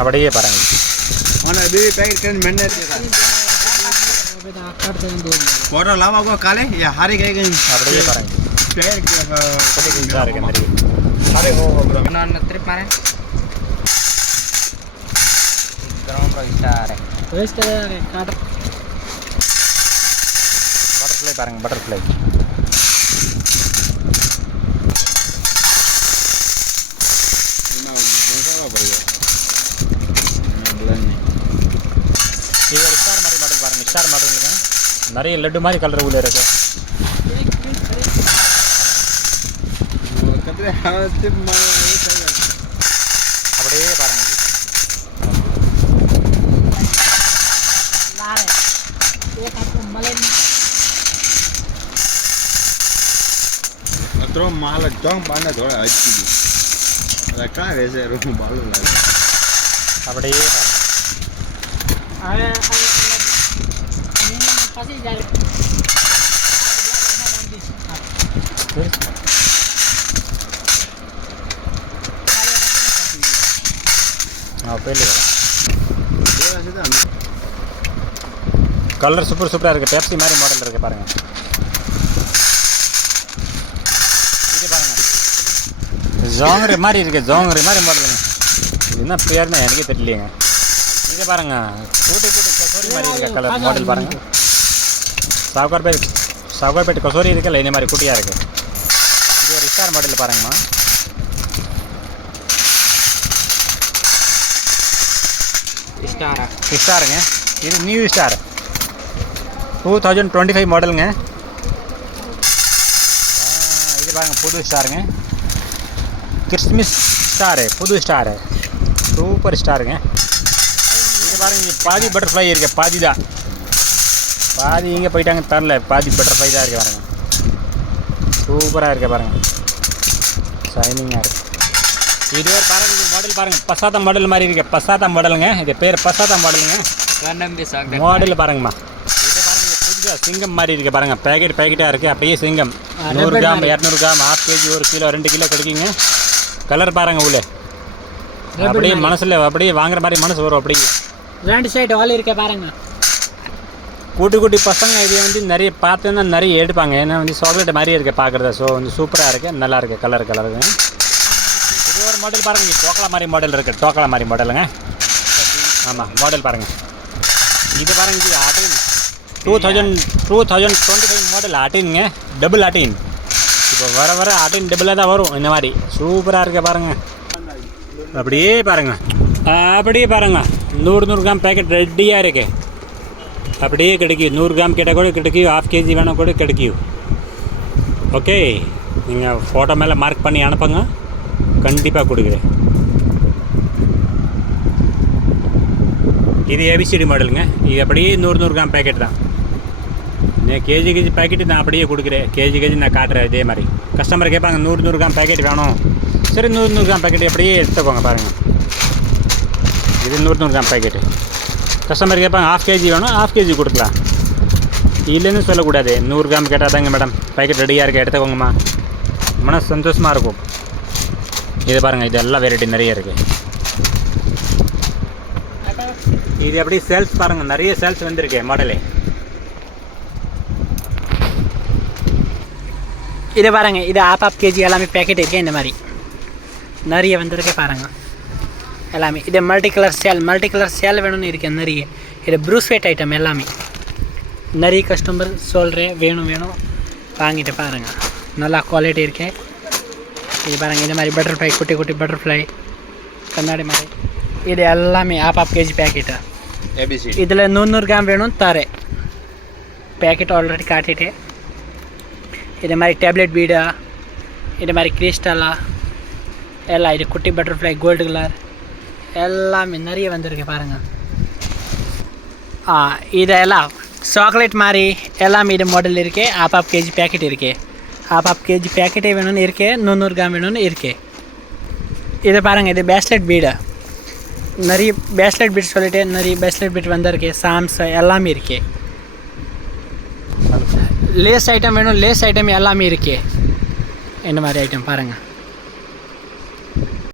அப்படியே பாருங்க. ஆனால் பேபி पैकेट के मैंने फोटो लावा को काले या हारे गए அப்படியே பாருங்க. पैकेट குட்டி இருக்கு நிறைய. अरे हो ब्रो நான் ட்ரிப் மாறேன் ग्राउंड रो स्टार है वेस्ट काट பட்டர்ஃப்ளை பாருங்க, பட்டர்ஃப்ளை. இது ஒரு ஸ்டார் மாதிரி மாடல் பாருங்க. ஸ்டார் மாடலுங்க நிறைய லட்டு மாதிரி கலர் உள்ள இருக்கு. அப்படியே பாருங்க. तो माल एकदम बांधा थोड़ा अच्छी भी रखा है वैसे रूम बालू लगा அப்படியே अरे फंसी जा पहले கலர் சூப்பர் சூப்பராக இருக்குது. பெப்சி மாதிரி மாடல் இருக்குது பாருங்கள். இது பாருங்கள், ஜோங்கரி மாதிரி இருக்குது. ஜோங்கரி மாதிரி மாடலுங்க. என்ன பேர்னா எனக்கே தெரியலைங்க. இது பாருங்கள், கூட்டி கூட்டி கசோரி மாதிரி இருக்க கலர் மாடல் பாருங்கள். சாவுகார்பேட் கசோரி இருக்குல்ல, இந்த மாதிரி குட்டியாக இருக்குது. இது ஒரு ஸ்டார் மாடல் பாருங்கம்மா. ஸ்டாருங்க. இது நியூ ஸ்டார் 2025 மாடலுங்க. இது பாருங்கள், புது ஸ்டாருங்க. கிறிஸ்மஸ் ஸ்டாரு, புது ஸ்டாரு, சூப்பர் ஸ்டாருங்க. இது பாருங்க, பாதி பட்டர்ஃப்ளை இருக்கு. பாதி தான், பாதி இங்கே போயிட்டாங்க தரல. பாதி பட்டர்ஃப்ளை தான் இருக்குது பாருங்கள். சூப்பராக இருக்குது பாருங்கள், ஷைனிங்காக இருக்குது. இது ஒரு பாருங்க, இது மாடல் பாருங்கள், பசாத்தா மாடல் மாதிரி இருக்குது. பசாத்தா மாடலுங்க. இது பேர் பசாத்தா மாடலுங்க. மாடல் பாருங்கம்மா. இது பாருங்கள், புதுசாக சிங்கம் மாதிரி இருக்குது பாருங்கள். பேக்கெட்டாக இருக்குது. அப்படியே சிங்கம் 100 gram 200 gram 1/2 KG 1 kilo 2 kilo கிடைக்குங்க. கலர் பாருங்கள் உள்ள, அப்படியே மனசில் அப்படியே வாங்குற மாதிரி மனசு வரும். அப்படியே 2 சைடு ஆல் இருக்க பாருங்க. கூட்டி கூட்டி பசங்க இதை வந்து நிறைய பார்த்தோன்னா நிறைய எடுப்பாங்க. ஏன்னா வந்து சாக்லேட் மாதிரியே இருக்குது பார்க்குறது. ஸோ வந்து சூப்பராக இருக்குது, நல்லா இருக்குது. கலருங்க. இது ஒரு மாடல் பாருங்கள், டோக்கலா மாதிரி மாடல் இருக்குது. டோக்கலா மாதிரி மாடலுங்க. ஆமாம், மாடல் பாருங்கள். இது பாருங்க, இது 2025 மாடல் 18ங்க. டபுள் 18. இப்போ வர 18 டபுளாக தான் வரும். இந்த மாதிரி சூப்பராக இருக்க பாருங்கள். அப்படியே பாருங்கள், 100 கிராம் பேக்கெட் ரெடியாக இருக்குது. அப்படியே கிடைக்கும். 100 கிராம் கேட்டால் கூட கிடைக்கும். 1/2 கேஜி வேணால் கூட கிடைக்கும். ஓகே, நீங்கள் ஃபோட்டோ மேலே மார்க் பண்ணி அனுப்புங்க, கண்டிப்பாக கொடுக்குறேன். இது ஏபிசிடி மாடலுங்க. இது அப்படியே 100 கிராம் பேக்கெட் தான். நான் கேஜி பேக்கெட்டு நான் அப்படியே கொடுக்குறேன். கேஜி நான் காட்டுறேன். இதே மாதிரி கஸ்டமர் கேட்பாங்க, 100 கிராம் பேக்கெட் வேணும். சரி, 100 கிராம் பேக்கெட் அப்படியே எடுத்துக்கோங்க பாருங்கள். இது 100 கிராம் பேக்கெட்டு. கஸ்டமர் கேட்பாங்க 1/2 கேஜி வேணும், 1/2 கேஜி கொடுக்கலாம். இல்லைன்னு சொல்லக்கூடாது. 100 கிராம் கேட்டால் தாங்க மேடம் பேக்கெட் ரெடியாக இருக்க, எடுத்துக்கோங்கம்மா. மனசு சந்தோஷமாக இருக்கும். இது பாருங்கள், இது எல்லாம் வெரைட்டி நிறைய இருக்குது. இது அப்படியே சேல்ஸ் பாருங்கள், நிறைய சேல்ஸ் வந்திருக்கு மாடலே. இது பாருங்க, இது 1/2 கேஜி எல்லாமே பேக்கெட் இருக்குது. இந்த மாதிரி நிறைய வந்திருக்கே பாருங்கள் எல்லாமே. இது மல்டி கலர் சேல் வேணும்னு இருக்கேன் நிறைய. இது ப்ரூஸ்வேட் ஐட்டம் எல்லாமே. நிறைய கஸ்டமர் சொல்கிறேன், வேணும் வாங்கிட்டு பாருங்கள். நல்லா குவாலிட்டி இருக்கு. இது பாருங்கள், இந்த மாதிரி பட்டர்ஃப்ளை, குட்டி பட்டர்ஃப்ளை கண்ணாடி மாதிரி. இது எல்லாமே 1/2 கேஜி பேக்கெட்டு. இதில் 100 கிராம் வேணும் தரேன். பேக்கெட் ஆல்ரெடி காட்டிட்டு. இது மாதிரி டேப்லெட் பீடா, இது மாதிரி கிறிஸ்டலா எல்லாம். இது குட்டி பட்டர்ஃப்ளை கோல்டு கலர் எல்லாமே நிறைய வந்திருக்கு பாருங்கள். இதெல்லாம் சாக்லேட் மாதிரி எல்லாமே இது மாடல் இருக்குது. 1/2 கேஜி பேக்கெட் இருக்குது. 1/2 கேஜி பேக்கெட்டே வேணும்னு இருக்குது. 100 கிராம் வேணும்னு இருக்குது. இது பாருங்கள், இது பேஸ்லெட் பீடு. நிறைய பேஸ்லெட் பீட் சொல்லிட்டு நிறைய பேஸ்லெட் பீட் வந்திருக்கு. சாம்ஸ் எல்லாமே இருக்குது. லேஸ் ஐட்டம் வேணும், லேஸ் ஐட்டம் எல்லாமே இருக்குது. இந்த மாதிரி ஐட்டம் பாருங்கள்.